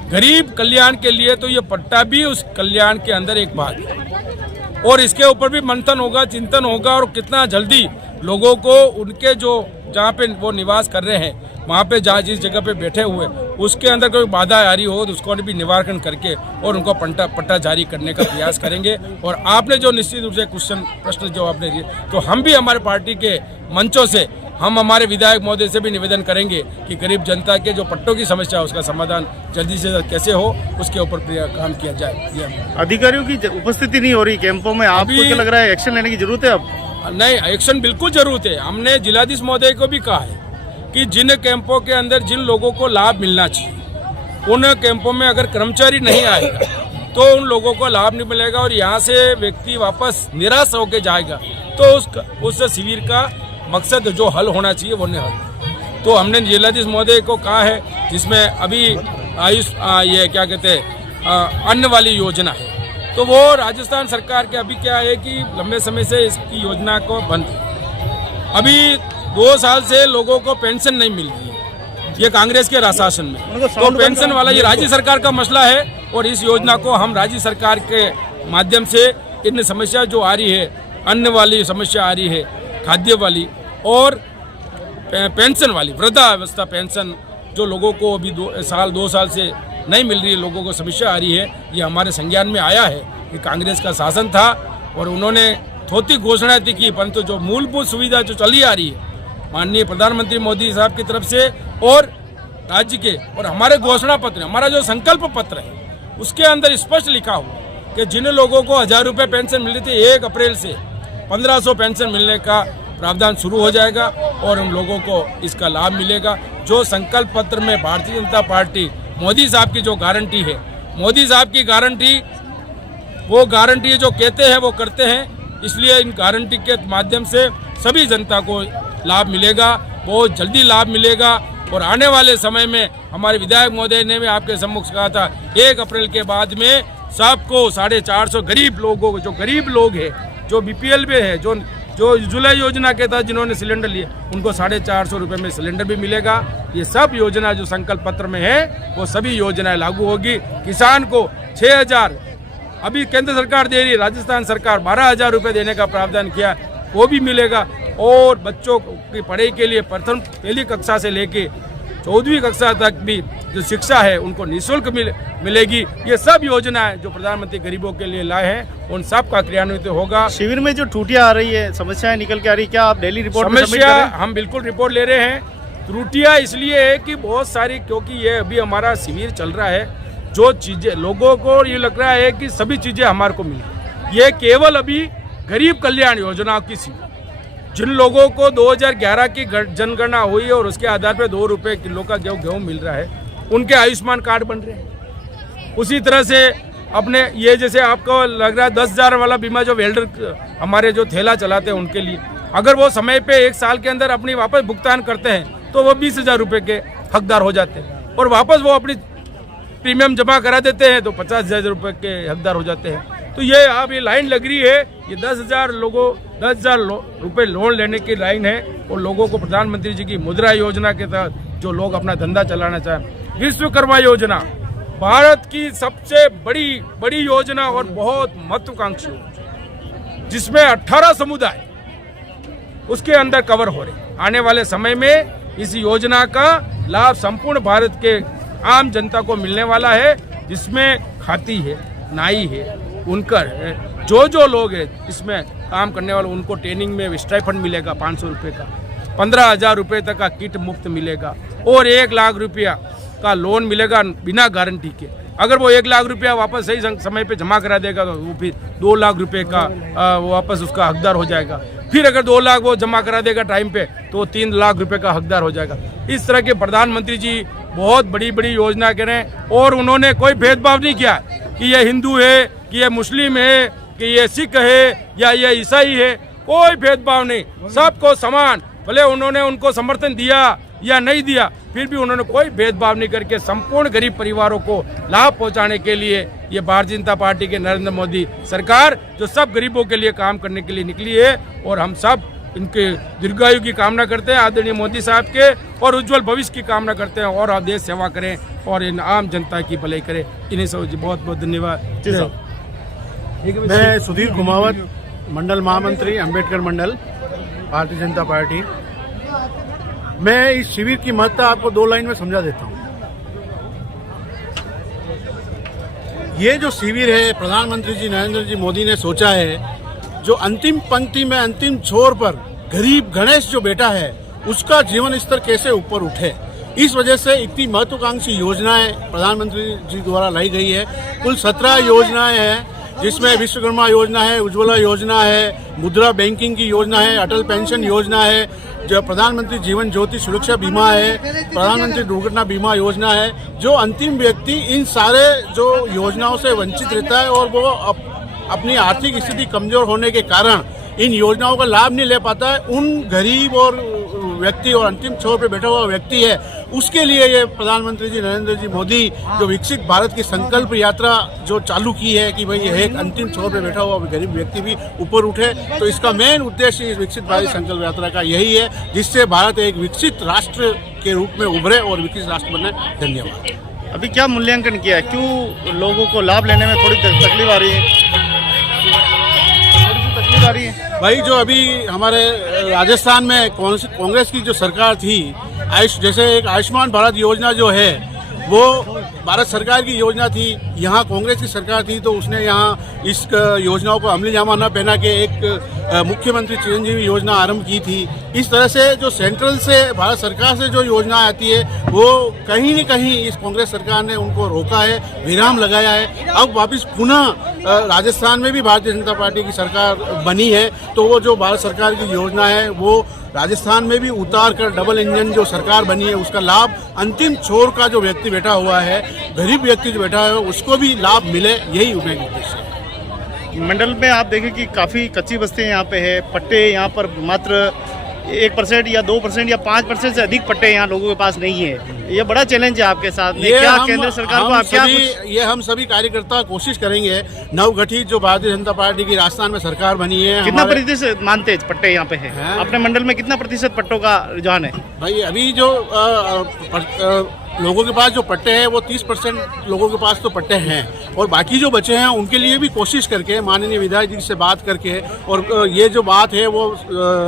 गरीब कल्याण के लिए तो ये पट्टा भी उस कल्याण के अंदर एक भाग है। और इसके ऊपर भी मंथन होगा, चिंतन होगा और कितना जल्दी लोगों को उनके जो जहाँ पे वो निवास कर रहे हैं वहाँ पे जहाँ जिस जगह पे बैठे हुए उसके अंदर कोई बाधा आ रही हो तो उसको भी निवारण करके और उनको पट्टा जारी करने का प्रयास करेंगे। और आपने जो निश्चित रूप से प्रश्न जो आपने दिए तो हम भी हमारे पार्टी के मंचों से हम हमारे विधायक महोदय से भी निवेदन करेंगे कि गरीब जनता के जो पट्टों की समस्या है उसका समाधान जल्दी से कैसे हो उसके ऊपर काम किया जाए। अधिकारियों की उपस्थिति नहीं हो रही कैंपों में, आपको क्या लग रहा है एक्शन लेने की जरूरत है अब? नहीं, एक्शन बिल्कुल जरूरत है। हमने जिलाधीश महोदय को भी कहा है कि जिन कैंपों के अंदर जिन लोगों को लाभ मिलना चाहिए उन कैंपों में अगर कर्मचारी नहीं आएगा तो उन लोगों को लाभ नहीं मिलेगा और यहाँ से व्यक्ति वापस निराश होकर जाएगा तो उस शिविर का मकसद जो हल होना चाहिए वो नहीं हल। तो हमने जिलाधीश महोदय को कहा है जिसमें अभी ये क्या कहते हैं अन्न वाली योजना है तो वो राजस्थान सरकार के अभी क्या है कि लंबे समय से इसकी योजना को बंद है। अभी 2 साल से लोगों को पेंशन नहीं मिल रही है, ये कांग्रेस के शासन में। तो पेंशन वाला ये राज्य सरकार का मसला है और इस योजना को हम राज्य सरकार के माध्यम से इन समस्या जो आ रही है, अन्न वाली समस्या आ रही है, खाद्य वाली और पेंशन वाली वृद्धावस्था पेंशन जो लोगों को अभी 2 साल से नहीं मिल रही है, लोगों को समस्या आ रही है, ये हमारे संज्ञान में आया है कि कांग्रेस का शासन था और उन्होंने थोड़ी घोषणा थी की, परंतु जो मूलभूत सुविधा जो चली आ रही है माननीय प्रधानमंत्री मोदी साहब की तरफ से और राज्य के और हमारे घोषणा पत्र, हमारा जो संकल्प पत्र है उसके अंदर स्पष्ट लिखा हुआ कि जिन लोगों को 1000 रुपये पेंशन मिल रही थी 1 अप्रैल से 1500 पेंशन मिलने का प्रावधान शुरू हो जाएगा और उन लोगों को इसका लाभ मिलेगा। जो संकल्प पत्र में भारतीय जनता पार्टी मोदी साहब की जो गारंटी है, मोदी साहब की गारंटी वो गारंटी जो कहते हैं वो करते हैं, इसलिए इन गारंटी के माध्यम से सभी जनता को लाभ मिलेगा, बहुत जल्दी लाभ मिलेगा। और आने वाले समय में हमारे विधायक महोदय ने भी आपके सम्मुख कहा था 1 अप्रैल के बाद में सबको 450 गरीब लोगों को, जो गरीब लोग हैं जो बीपीएल में है, जो उज्ज्वला योजना के तहत जिन्होंने सिलेंडर लिए उनको 450 रुपये में सिलेंडर भी मिलेगा। ये सब योजना जो संकल्प पत्र में है वो सभी योजनाएं लागू होगी। किसान को 6000 अभी केंद्र सरकार दे रही है, राजस्थान सरकार 12000 रुपये देने का प्रावधान किया वो भी मिलेगा। और बच्चों की पढ़ाई के लिए प्रथम पहली कक्षा से लेके 14वीं कक्षा तक भी जो शिक्षा है उनको निःशुल्क मिलेगी। ये सब योजनाएं जो प्रधानमंत्री गरीबों के लिए लाए हैं उन सब का क्रियान्वित होगा। शिविर में जो त्रुटियां आ रही है, समस्याएं निकल के आ रही है, क्या आप डेली रिपोर्ट समस्या हम बिल्कुल रिपोर्ट ले रहे हैं। त्रुटियां इसलिए है कि बहुत सारी, क्योंकि ये अभी हमारा शिविर चल रहा है, जो चीजें लोगों को ये लग रहा है कि सभी चीजें हमारे को मिली, ये केवल अभी गरीब कल्याण योजना की शिविर। जिन लोगों को 2011 की जनगणना हुई और उसके आधार पर 2 रुपये किलो का गेहूँ मिल रहा है, उनके आयुष्मान कार्ड बन रहे हैं। उसी तरह से अपने ये जैसे आपको लग रहा है 10,000 वाला बीमा जो वेल्डर हमारे जो ठेला चलाते हैं उनके लिए, अगर वो समय पे 1 साल के अंदर अपनी वापस भुगतान करते हैं तो वो 20,000 रुपये के हकदार हो जाते हैं और वापस वो अपनी प्रीमियम जमा करा देते हैं तो 50,000 रुपये के हकदार हो जाते हैं। तो ये अब ये लाइन लग रही है, ये 10,000 रुपये लोन लेने की लाइन है और लोगों को प्रधानमंत्री जी की मुद्रा योजना के तहत जो लोग अपना धंधा चलाना चाहें, विश्वकर्मा योजना भारत की सबसे बड़ी योजना और बहुत महत्वाकांक्षी योजना, जिसमें 18 समुदाय उसके अंदर कवर हो रहे। आने वाले समय में इस योजना का लाभ संपूर्ण भारत के आम जनता को मिलने वाला है, जिसमें खाती है, नाई है, उनकर जो लोग हैं इसमें काम करने वाले उनको ट्रेनिंग में स्टाइपेंड मिलेगा 500 रुपये का, 15,000 रुपये तक का किट मुफ्त मिलेगा और 1 लाख रुपया का लोन मिलेगा बिना गारंटी के। अगर वो 1 लाख रुपया वापस सही समय पे जमा करा देगा तो वो फिर 2 लाख रुपये का वापस उसका हकदार हो जाएगा। फिर अगर 2 लाख वो जमा करा देगा टाइम पे तो 3 लाख रुपये का हकदार हो जाएगा। इस तरह के प्रधानमंत्री जी बहुत बड़ी योजना करें और उन्होंने कोई भेदभाव नहीं किया कि ये हिंदू है, कि ये मुस्लिम है, कि ये सिख है या ये ईसाई है, कोई भेदभाव नहीं, सबको समान। भले उन्होंने उनको समर्थन दिया या नहीं दिया, फिर भी उन्होंने कोई भेदभाव नहीं करके संपूर्ण गरीब परिवारों को लाभ पहुंचाने के लिए ये भारतीय जनता पार्टी के नरेंद्र मोदी सरकार जो सब गरीबों के लिए काम करने के लिए निकली है और हम सब इनके दीर्घायु की कामना करते हैं, आदरणीय मोदी साहब के, और उज्जवल भविष्य की कामना करते हैं और आप देश सेवा करें और इन आम जनता की भलाई करें। इन्हीं सब बहुत बहुत धन्यवाद। मैं सुधीर कुमावत, मंडल महामंत्री, अंबेडकर मंडल, भारतीय जनता पार्टी। मैं इस शिविर की महत्ता आपको 2 लाइन में समझा देता हूँ। ये जो शिविर है प्रधानमंत्री जी नरेंद्र जी मोदी ने सोचा है, जो अंतिम पंक्ति में अंतिम छोर पर गरीब गणेश जो बैठा है उसका जीवन स्तर कैसे ऊपर उठे, इस वजह से इतनी महत्वाकांक्षी योजनाएं प्रधानमंत्री जी द्वारा लाई गई है। कुल 17 योजनाएं हैं, जिसमें विश्वकर्मा योजना है, उज्ज्वला योजना है, मुद्रा बैंकिंग की योजना है, अटल पेंशन योजना है, जो प्रधानमंत्री जीवन ज्योति सुरक्षा बीमा है, प्रधानमंत्री दुर्घटना बीमा योजना है। जो अंतिम व्यक्ति इन सारे जो योजनाओं से वंचित रहता है और वो अपनी आर्थिक स्थिति कमजोर होने के कारण इन योजनाओं का लाभ नहीं ले पाता है, उन गरीब और व्यक्ति और अंतिम छोर पे बैठा हुआ व्यक्ति है, उसके लिए ये प्रधानमंत्री जी नरेंद्र जी मोदी जो विकसित भारत की संकल्प यात्रा जो चालू की है कि भाई ये एक अंतिम छोर पे बैठा हुआ गरीब व्यक्ति भी ऊपर उठे, तो इसका मेन उद्देश्य इस विकसित भारत संकल्प यात्रा का यही है, जिससे भारत एक विकसित राष्ट्र के रूप में उभरे और विकसित राष्ट्र बने। धन्यवाद। अभी क्या मूल्यांकन किया है, क्यों लोगों को लाभ लेने में थोड़ी तकलीफ आ रही है? भाई जो अभी हमारे राजस्थान में कांग्रेस की जो सरकार थी, जैसे एक आयुष्मान भारत योजना जो है वो भारत सरकार की योजना थी, यहाँ कांग्रेस की सरकार थी, तो उसने यहाँ इस योजनाओं को अमली जामा न पहना के एक मुख्यमंत्री चिरंजीवी योजना आरंभ की थी। इस तरह से जो सेंट्रल से भारत सरकार से जो योजना आती है वो कहीं न कहीं इस कांग्रेस सरकार ने उनको रोका है, विराम लगाया है। अब वापस पुनः राजस्थान में भी भारतीय जनता पार्टी की सरकार बनी है, तो वो जो भारत सरकार की योजना है वो राजस्थान में भी उतार कर डबल इंजन जो सरकार बनी है उसका लाभ अंतिम छोर का जो व्यक्ति बैठा हुआ है, गरीब व्यक्ति जो बैठा है, उसको भी लाभ मिले, यही उम्मीद उद्देश्य है। मंडल में आप देखें कि काफ़ी कच्ची बस्तियाँ यहाँ पे है, पट्टे यहाँ पर मात्र 1% या 2% या 5% से अधिक पट्टे यहाँ लोगों के पास नहीं है। ये बड़ा चैलेंज है आपके साथ में। क्या केंद्र सरकार को आप क्या ये हम सभी कार्यकर्ता कोशिश करेंगे, नवगठित जो भारतीय जनता पार्टी की राजस्थान में सरकार बनी है, कितना प्रतिशत मानते हैं पट्टे यहाँ पे है? अपने मंडल में कितना प्रतिशत पट्टों का रुझान है? भाई अभी जो लोगों के पास जो पट्टे हैं वो 30% लोगों के पास तो पट्टे हैं, और बाकी जो बचे हैं उनके लिए भी कोशिश करके माननीय विधायक जी से बात करके और ये जो बात है वो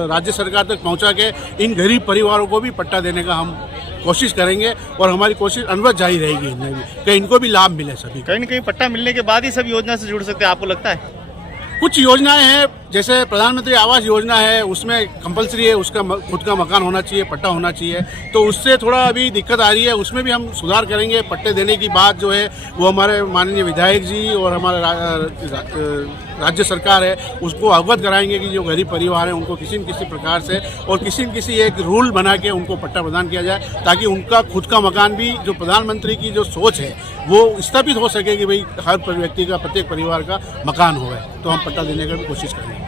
राज्य सरकार तक पहुंचा के इन गरीब परिवारों को भी पट्टा देने का हम कोशिश करेंगे, और हमारी कोशिश अनवरत जारी रहेगी इनमें भी कि इनको भी लाभ मिले सभी। कहीं न कहीं पट्टा मिलने के बाद ही सब योजना से जुड़ सकते हैं, आपको लगता है? कुछ योजनाएं हैं, जैसे प्रधानमंत्री आवास योजना है, उसमें कंपलसरी है, उसका खुद का मकान होना चाहिए, पट्टा होना चाहिए, तो उससे थोड़ा अभी दिक्कत आ रही है, उसमें भी हम सुधार करेंगे। पट्टे देने की बात जो है वो हमारे माननीय विधायक जी और हमारे राज्य सरकार है उसको अवगत कराएंगे कि जो गरीब परिवार हैं उनको किसी न किसी प्रकार से और किसी न किसी एक रूल बना के उनको पट्टा प्रदान किया जाए, ताकि उनका खुद का मकान भी, जो प्रधानमंत्री की जो सोच है वो स्थापित हो सके कि भाई हर व्यक्ति का, प्रत्येक परिवार का मकान हो, तो हम पट्टा देने की कोशिश करेंगे।